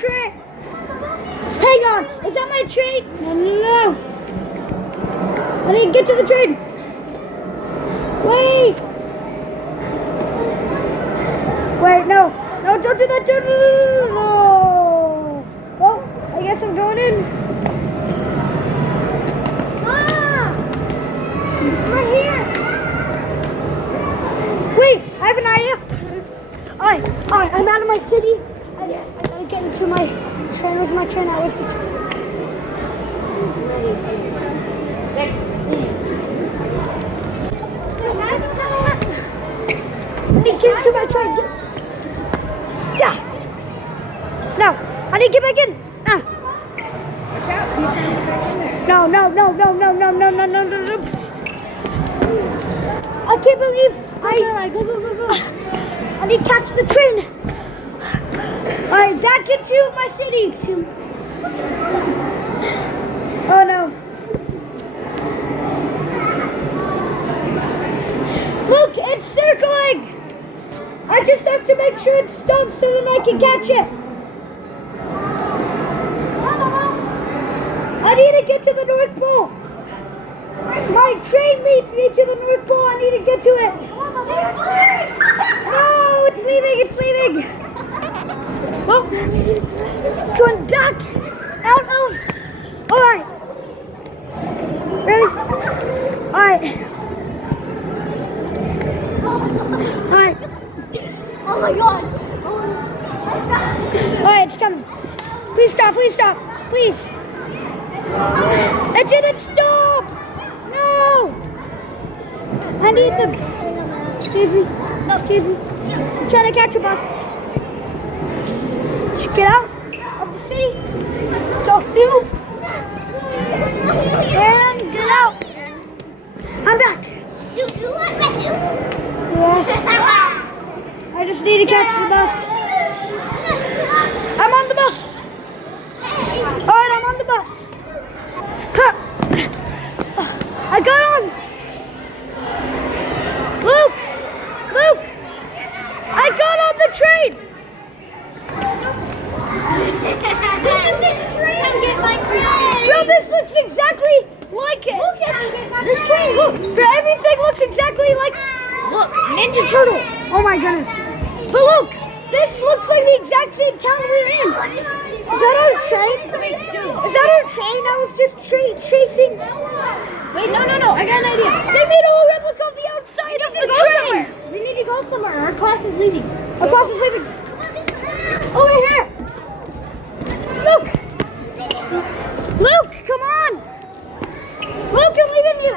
train. Hang on. Is that my train? No. I need to get to the train. Wait. Wait, no. No, don't do that. No. Well, I guess I'm going in. We're here. Wait, I have an idea. Alright, I'm out of my city. I gotta get into my train. Where's my train? Where's the train? Let me get into my train. Yeah. No, I need to get back in. No. I can't believe Go. I need to catch the train. Alright, back into my city. Oh no. Look, it's circling. I just have to make sure it stops so that I can catch it. I need to get to the North Pole. My train leads me to the North Pole. I need to get to it. No, it's leaving. Well, going back out of. Alright. Ready? Alright. Oh my god. Alright, it's coming. Please stop. Please. It didn't stop. No. I need the. Excuse me. I'm trying to catch a bus. Get out of the city. Go through. And get out. I'm back. You like that too? Yes. I just need to catch the bus. I'm on the bus. Alright, I'm on the bus. Huh. I got on. Luke, I got on the train. Look at this train. Come get my train. Bro, this looks exactly like it. Look at this train. Look. Bro, everything looks exactly like. Look, Ninja Turtle. Oh my goodness. But look, this looks like the exact same town we're in. Is that our train? Is that our train? I was just chasing. Wait, no. I got an idea. They made a whole replica of the outside of the train. We need to go somewhere. Our class is leaving. Our class is leaving. Over here. Luke, come on. Luke, I'm leaving you.